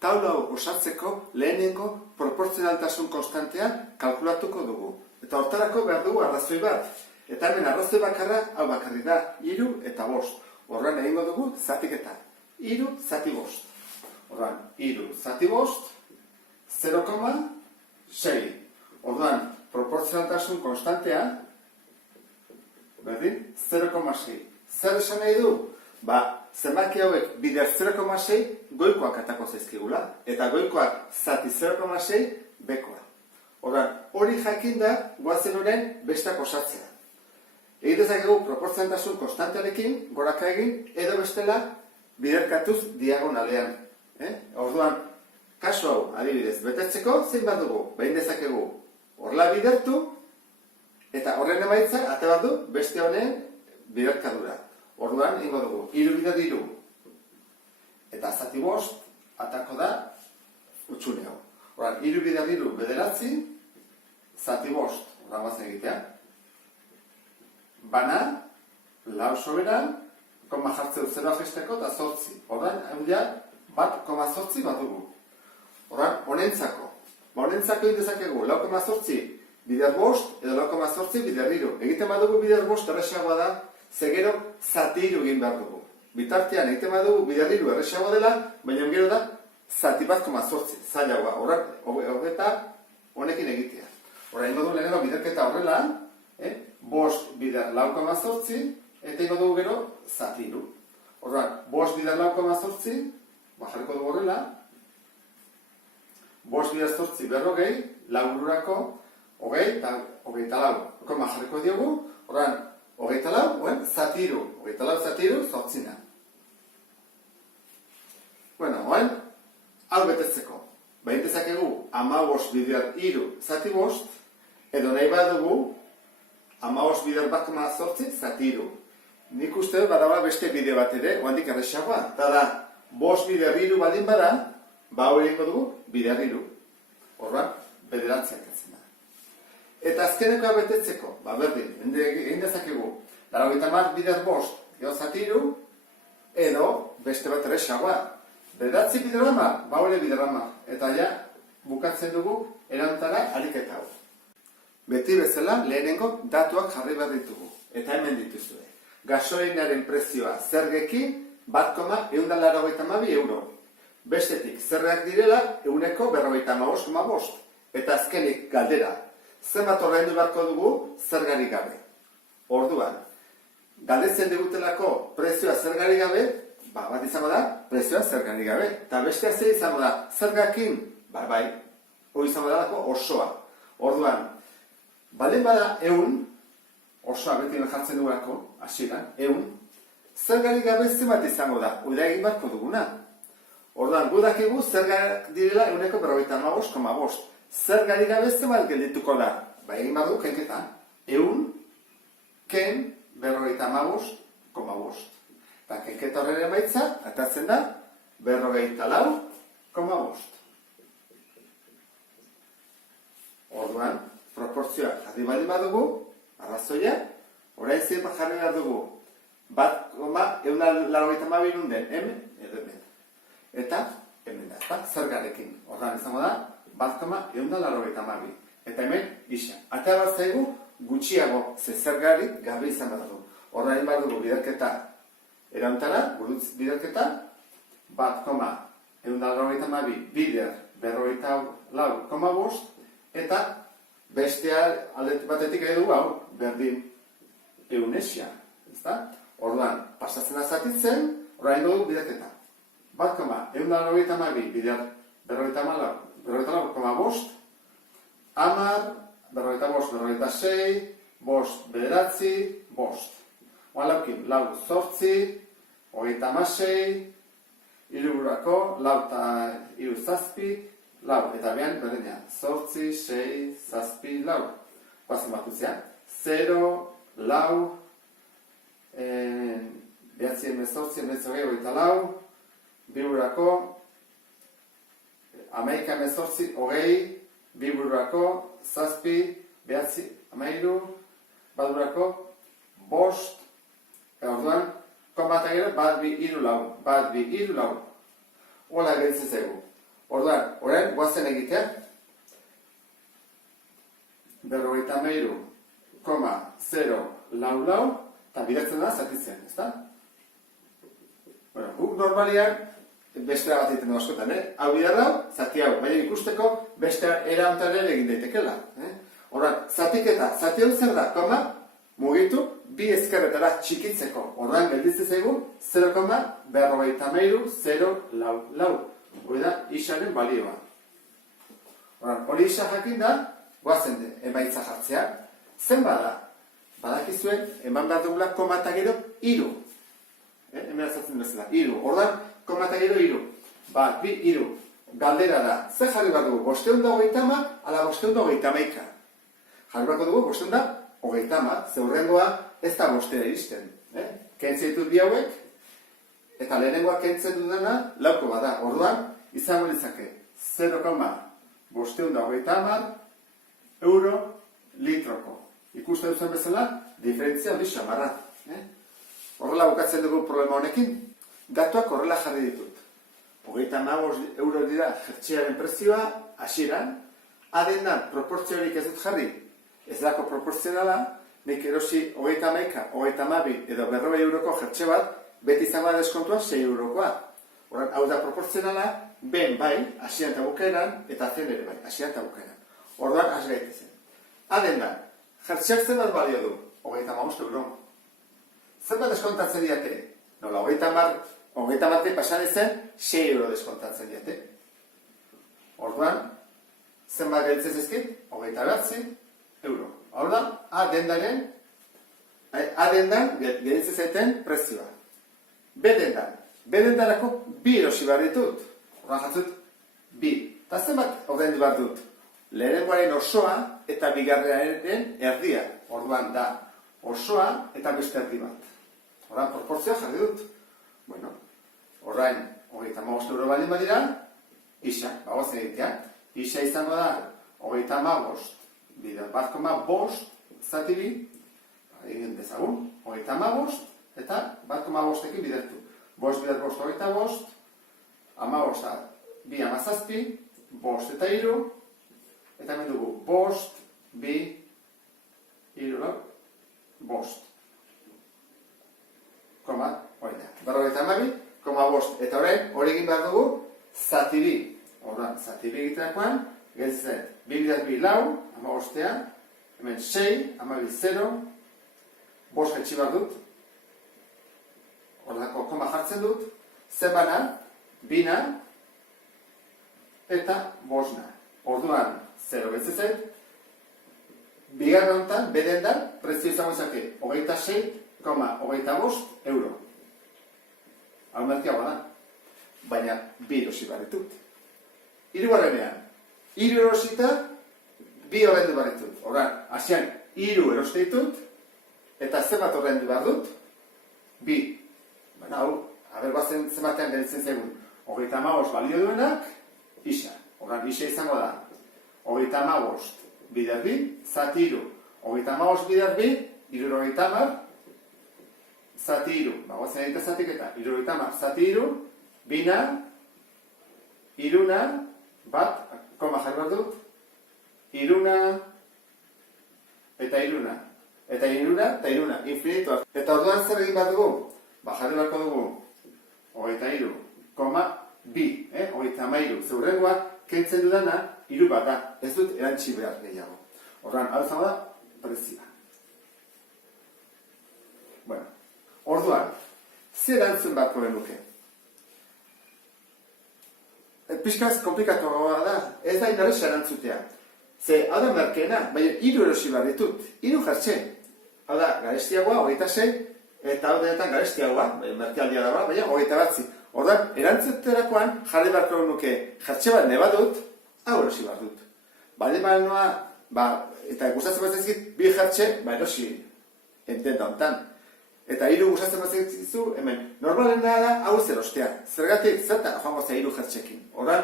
taula hau osatzeko lehenengo proportzionaltasun konstantea kalkulatuko dugu. Eta hortarako behar dugu arrazoi bat. Eta hemen arrazoi bakarra hau bakarri da, 3 eta 5. Horren egingo dugu zatiketa. 3 zati 5. Orduan, 3 zati 5, 0,6. Orduan, proportzionaltasun konstantea, berdin, 0,6. Zer esan nahi du? Zenbaki hauek bider 0,6 goikoak atako zaizkigula, eta goikoak zati 0,6 bekoa. Orduan, hori jakin da, goazen horren bestak osatzea. Egin dezakegu proportzionaltasun konstantearekin, goraka egin, edo bestela biderkatuz diagonalean. Orduan, kasu hau, adibidez, betetzeko, zein bat dugu? Behin dezakegu, horrela bidertu, eta horren emaitza, ate bat du, beste honen biderkadura. Orduan, ingo dugu, 3 bider 3. Eta zati 5, atako da, utxune hau. Orduan, 3 bider 3 bederatzi, zati 5, orduan guazen egitea. Bana, lau soberan, koma jartzeu 0 ajesteko eta 8. Orduan, hau ja, 1,8 bat dugu. Orduan, honentzako. Honentzako indezakegu, 0,8 bider 5 edo 0,8 bider 3. Egiten badugu bider 5 erresagoa da, zegero zati 3 egin behar dugu. Bitartean egiten badugu bider 3 erresagoa dela, baina gero da zati 1,8 zailagoa. Horreta honekin egitea. Horra ingo du lehenengo biderketa horrela, 5 bider 0,8 eta ingo dugu gero zati 3. Horra, 5 bider 0,8, jarriko dugu horrela, 5 bider 8 berrogei, laururako, 20 eta 24. Koma jarriko diogu, horran, 24, zati 3. 24 zati 3, 8. Bueno, hau betetzeko. Bain dezakegu, 15 bider 3 zati 5, edo nahi badugu, 15 bider 1,8 zati 3. Nik uste badabala beste bide bat ere, oandik erresagoa. Eta da, 5 bider 3 baldin bada, hori ingo dugu, bider 3. Horran, bederatzeak etzen da. Eta azkenekoa betetzeko, berdin, egin dezakegu, 80 bider 5, gero zati 3, edo beste bat erresagoa. Bederatzi bider 10, hori bider 10. Eta ja, bukatzen dugu, erantara ariketa hau. Beti bezala, lehenengo datuak jarri behar ditugu. Eta hemen dituzue. Gasolinaren prezioa zergekin 1,182 euro. Bestetik, zergak direla, 1,55,5. Eta azkenik galdera. Zenbat ordaindu beharko dugu zergarik gabe. Orduan, galdetzen digutelako prezioa zergarik gabe, bat izango da, prezioa zergarik gabe. Eta bestea zer izango da, zergakin, hori izango da osoa. Orduan, baldin bada 100, osoa beti jartzen dugulako, hasieran, 100, zergarik gabe zenbat izango da, hori da egin beharko duguna. Orduan, gudakigu zergak direla 1,55,5. Zergarik gabe zenbat geldituko da? Egin behar dugu kenketa. 100, ken 55,5. Eta kenketa horren emaitza, atatzen da, 54,5. Orduan, proportzioa jarri baldin badugu, arrazoia, orain zein jarri behar dugu, 1,182 den, hemen, edo hemen. Eta, hemen da, zergarekin. Orduan izango da, 1,182. Eta hemen, gisa. Atea bat zaigu, gutxiago zergarik gabe izan behar du. Orduan egin behar dugu biderketa erantara, burutz biderketa, 1,182 bider 54,5, eta bestea aldetik batetik ere dugu hau, berdin eunesia. Orduan, pasatzen azatitzen, orduan egin dugu biderketa. 1,182 bider 54,5, 10, 45, 46, 5, bederatzi, 5. Oan laukin, lau zortzi, 36, iruburako, lau eta iru zazpi, lau, eta behan berdinean, zortzi, 6, zazpi, lau. Guazen batuzia, 0, lau, behatzi emezortzi, emezoge, eta lau, biburako, amaika emezortzi, hogei, biburako, zazpi, behatzi, amairu, badurako, bost, orduan, konbata gero, bat bi iru lau. Ola gaitzen zaigu. Orduan, orain, guazen egitea. 53,0 eta bidertzen da zatitzen, ezta? Bueno, guk normalian bestera bat egiten du askotan, hau bidar da, zati hau, baina ikusteko beste era hontaren egin daitekela. Orduan, zatiketa, zati hau zer da, koma, mugitu, bi ezkerretara txikitzeko. Orduan, gelditzen zaigu 0,53,0 hori da, isaren balioa. Orduan, hori isa jakin da, guazen emaitza jartzea. Zen bada? Badakizuen, eman behar dugula koma eta gero iru. Hemen azatzen bezala, iru. Orduan, koma eta gero iru. Bat, bi, iru. Galdera da, zer jarri behar dugu? 530 ala 530? Jarri behar dugu 530, ze hurrengoa ez da 5 iristen. Kentzen ditut bi hauek, eta lehenengoa kentzen dudana lauko bada. Orduan, izango litzake 0,530 euro litroko. Ikusten duzen bezala, diferentzia hori xamarra. Horrela bukatzen dugu problema honekin. Datuak horrela jarri ditut. 35 euro dira jertxearen prezioa, hasieran, adendan proportziorik ez dut jarri. Ez dako proporzionala, nik erosi 31, 32 edo 40 euroko jertxe bat, beti izango da deskontua 6 eurokoa. Horan, hau da proporzionala, ben bai, hasieran eta bukaeran, eta zen ere bai, hasieran eta bukaeran. Orduan, has gaitezen. Adendan, jertxeak zen bat balio du, 35 euro. Zer bat deskontatzen diate? Nola, 30 pasan ezen, 6 euro deskontatzen diate. Orduan, zenbat gelditzen zezkit? 29 euro. Hau da, adendan gelditzen zaiten prezioa. Bedendarako bi erosi behar ditut. Orduan jatzut, bi. Eta zenbat ordaindu behar dut? Lehenengoaren osoa eta bigarrenaren erdia. Orduan da, osoa eta beste erdi bat. Orduan, proportzioa jarri dut. Bueno, orain, 35 euro baldin badira, isa, bagoazen egitea. Isa izango da, 35 bider 1,5 zati bi, egin dezagun, 35 eta 1,5ekin bidertu. 5 bider 5, 25, 15 bi 17, 5 eta 3, eta hemen dugu 5, 2, 3, 5. Koma, hori da. 52,5 eta orain, hori egin behar dugu, zati bi. Orduan, zati bi egiterakoan, gelditzen, 2 bider 2 lau, 15, hemen 6, 12, 0, 5 jetxi behar dut, orduako koma jartzen dut, zenbana, bina, eta 5na. Orduan, 0 gelditzen, bigarren honetan, bedendan, prezio izango izake, 26,25 euro. Hau merkeagoa da. Baina, bi erosi behar ditut. Hirugarrenean, 3 erosita, bi ordaindu behar ditut. Orduan, hasian 3 eroste ditut, eta zenbat ordaindu behar dut? Bi. Baina, hau, aberbazen zenbatean gelditzen zaigun. 35 balio duenak, isa. Orduan, isa izango da. 35 bider bi, zati 3. 35 bider bi, 70, zati 3. Bagoazen egite zatik eta 70, zati 3, bina, iruna, bat, koma jarri bat dut, iruna, eta iruna, eta iruna, eta iruna, infinitua. Eta orduan zer egin bat dugu? Jarri batko dugu, 23,2, 33, zeurrengoa, kentzen dudana, 3 bat da, ez dut erantzi behar gehiago. Orduan, hau zango da, prezioa. Bueno, orduan, zer erantzun batko genuke? Piskaz komplikatuagoa da, ez da inarresa erantzutea. Ze, hau da merkeena, baina 3 erosi behar ditut, 3 jartxe. Hau da, garestiagoa, 26, eta hau denetan garestiagoa, merkealdia da, baina 29. Orduan, erantzuterakoan jarri beharko nuke jartxe bat neba dut, hau erosi behar dut. Bale noa, eta gustatzen bat ezkit, bi jartxe, erosi enten da hontan. Eta 3 gustatzen bat ezkizu, hemen, normalena da hau ez erostea. Zergatik, zerta, joango za 3 jartxekin. Orduan,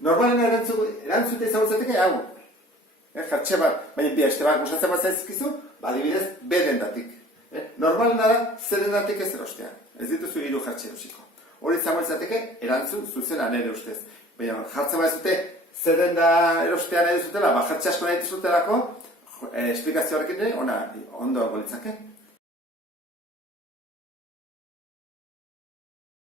normalena erantzute izagutzeteke hau. Jartxe bat, baina bi este bat gustatzen bat ezkizu, adibidez, bedendatik. Normalena da, zerendatik ez erostea. Ez dituzu 3 jartxe erosiko. Hori izango izateke, erantzun zuzena nire ustez. Baina jartzen badizute, zer den da erostea nahi duzutela, jartze asko nahi duzutelako, esplikazio horrekin ere, ondo litzake.